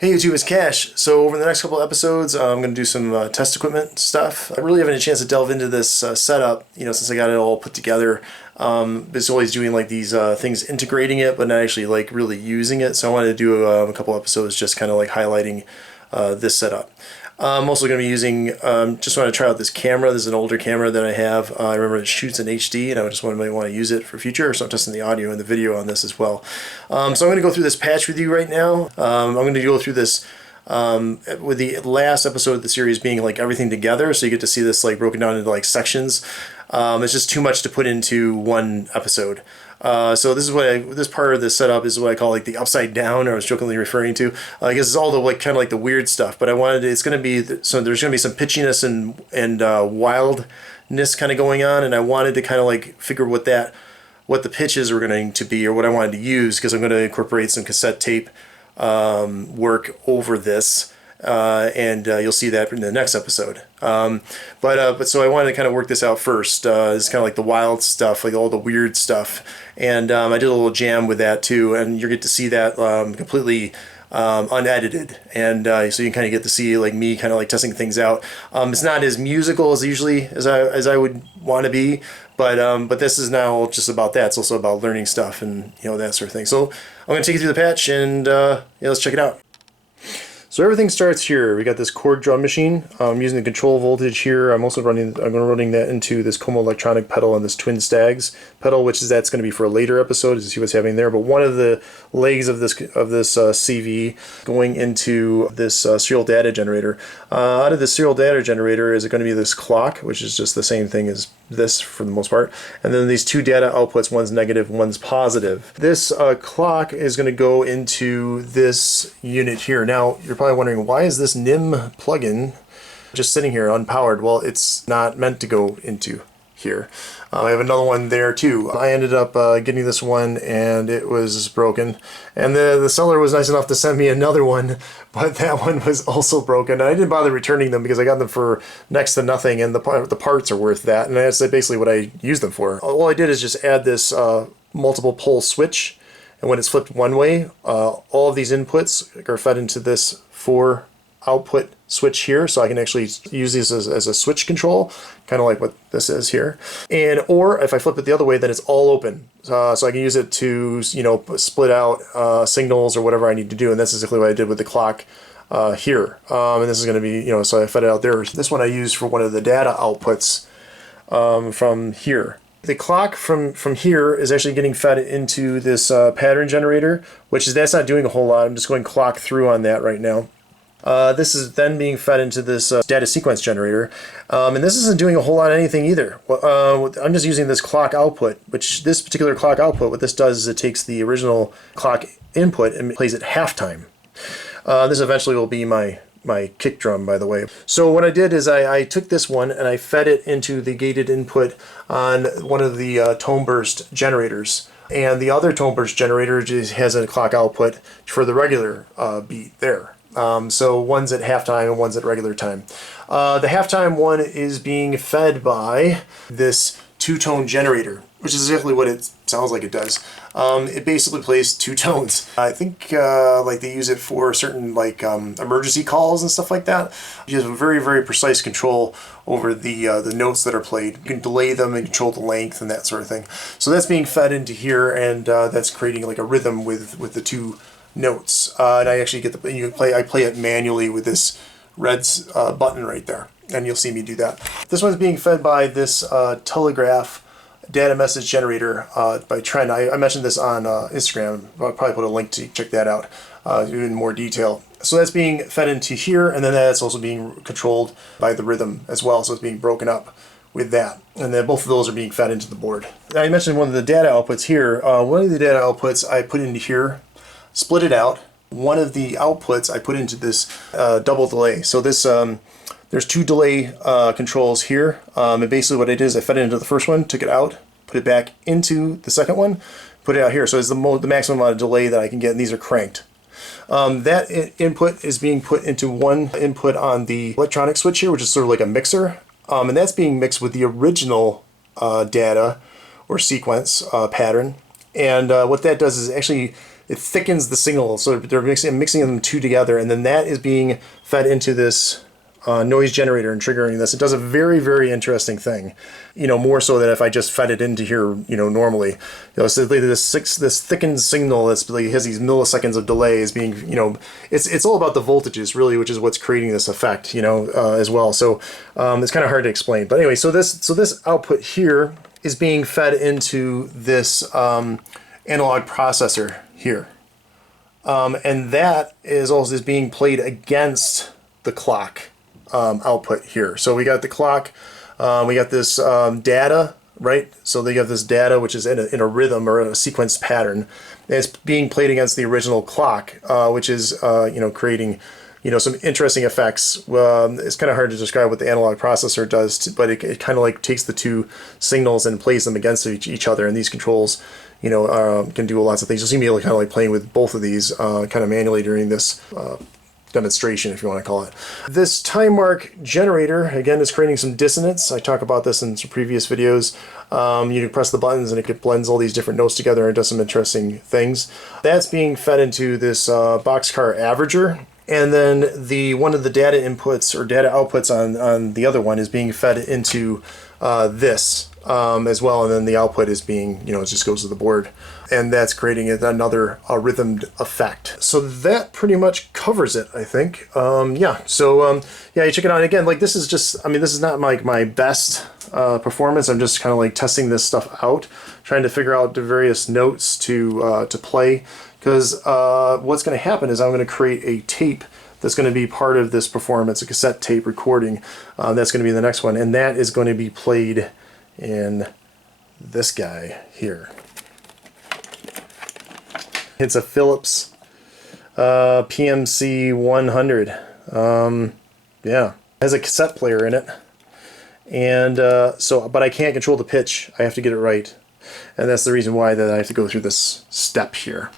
Hey YouTube, it's Cash. So over the next couple episodes, I'm going to do some test equipment stuff. I really haven't had a chance to delve into this setup, since I got it all put together. It's always doing like these things integrating it, but not actually like really using it. So I wanted to do a couple episodes just kind of like highlighting this setup. I'm also going to be using, just want to try out this camera. This is an older camera that I have. I remember it shoots in HD, and I just might want to use it for future, so I'm testing the audio and the video on this as well. So I'm going to go through this patch with you right now. I'm going to go through this with the last episode of the series being like everything together, so you get to see this like broken down into like sections. It's just too much to put into one episode. So this is this part of the setup is what I call like the upside down, or I was jokingly referring to. I guess it's all the like kind of like the weird stuff, but it's going to be, so there's going to be some pitchiness and wildness kind of going on, and I wanted to kind of like figure what the pitches were going to be, or what I wanted to use, because I'm going to incorporate some cassette tape work over this. And you'll see that in the next episode. But so I wanted to kind of work this out first. It's kind of like the wild stuff, like all the weird stuff. And I did a little jam with that too, and you get to see that completely unedited. And so you kind of get to see like me kind of like testing things out. It's not as musical as usually as I would want to be, but this is now just about that. It's also about learning stuff and that sort of thing. So I'm going to take you through the patch, and let's check it out. So everything starts here. We got this Korg drum machine. I'm using the control voltage here. I'm running that into this Como electronic pedal and this Twin Stags pedal, that's going to be for a later episode to see what's happening there. But one of the legs of this CV going into this serial data generator. Out of the serial data generator is going to be this clock, which is just the same thing as this for the most part. And then these two data outputs, one's negative, one's positive. This clock is going to go into this unit here. Now, you're probably wondering, why is this NIM plugin just sitting here unpowered? Well, it's not meant to go into here. I have another one there too. I ended up getting this one, and it was broken. And the seller was nice enough to send me another one, but that one was also broken. And I didn't bother returning them because I got them for next to nothing, and the parts are worth that. And that's basically what I used them for. All I did is just add this multiple pole switch, and when it's flipped one way, all of these inputs are fed into this 4 output switch here, so I can actually use these as a switch control, kind of like what this is here. Or if I flip it the other way, then it's all open, so I can use it to split out signals or whatever I need to do. And that's exactly what I did with the clock here. And this is going to be so I fed it out there. This one I used for one of the data outputs from here. The clock from here is actually getting fed into this pattern generator, that's not doing a whole lot. I'm just going clock through on that right now. This is then being fed into this data sequence generator, and this isn't doing a whole lot of anything either. I'm just using this clock output, this particular clock output, what this does is it takes the original clock input and plays it halftime. This eventually will be my kick drum, by the way. So what I did is I took this one and I fed it into the gated input on one of the tone burst generators. And the other tone burst generator just has a clock output for the regular beat there. So one's at halftime and one's at regular time. The halftime one is being fed by this two-tone generator, which is exactly what it sounds like it does. It basically plays 2 tones. I think like they use it for certain like emergency calls and stuff like that. You have a very, very precise control over the notes that are played. You can delay them and control the length and that sort of thing. So that's being fed into here, and that's creating like a rhythm with the 2 notes. And I actually get I play it manually with this red button right there, and you'll see me do that. This one's being fed by this Telegraph data message generator by Trend. I mentioned this on Instagram. I'll probably put a link to check that out in more detail. So that's being fed into here, and then that's also being controlled by the rhythm as well, so it's being broken up with that. And then both of those are being fed into the board. I mentioned one of the data outputs here. One of the data outputs I put into here, split it out. One of the outputs I put into this double delay. So this there's 2 delay controls here. And basically what I did is I fed it into the first one, took it out, put it back into the second one, put it out here. So it's the maximum amount of delay that I can get, and these are cranked. That input is being put into one input on the electronic switch here, which is sort of like a mixer. And that's being mixed with the original data or sequence pattern. And what that does is actually it thickens the signal, so they're mixing them two together, and then that is being fed into this noise generator and triggering this. It does a very, very interesting thing, you know, more so than if I just fed it into here, you know, normally. You know, so this thickened signal that's like has these milliseconds of delay is being, you know, it's all about the voltages really, which is what's creating this effect, you know, as well. So it's kind of hard to explain, but anyway, so this output here is being fed into this analog processor here, and that is also being played against the clock output here. So we got the clock, we got this data, right? So they have this data which is in a rhythm or a sequence pattern, and it's being played against the original clock, which is you know, creating, you know, some interesting effects. It's kind of hard to describe what the analog processor does, but it kind of like takes the two signals and plays them against each other, and these controls, you know, can do lots of things. You'll see me kind of like playing with both of these kind of manually during this demonstration, if you want to call it. This time mark generator, again, is creating some dissonance. I talk about this in some previous videos. You can press the buttons and it blends all these different notes together and does some interesting things. That's being fed into this boxcar averager. And then one of the data inputs or data outputs on the other one is being fed into this as well, and then the output is being, you know, it just goes to the board, and that's creating another rhythmed effect. So that pretty much covers it, I think. Yeah, so yeah, you check it out. And again, like this is just, I mean, this is not my best performance. I'm just kind of like testing this stuff out, trying to figure out the various notes to play, because what's going to happen is I'm going to create a tape that's going to be part of this performance, a cassette tape recording. That's going to be the next one, and that is going to be played in this guy here. It's a Philips PMC 100. Yeah, it has a cassette player in it, and but I can't control the pitch. I have to get it right, and that's the reason why that I have to go through this step here.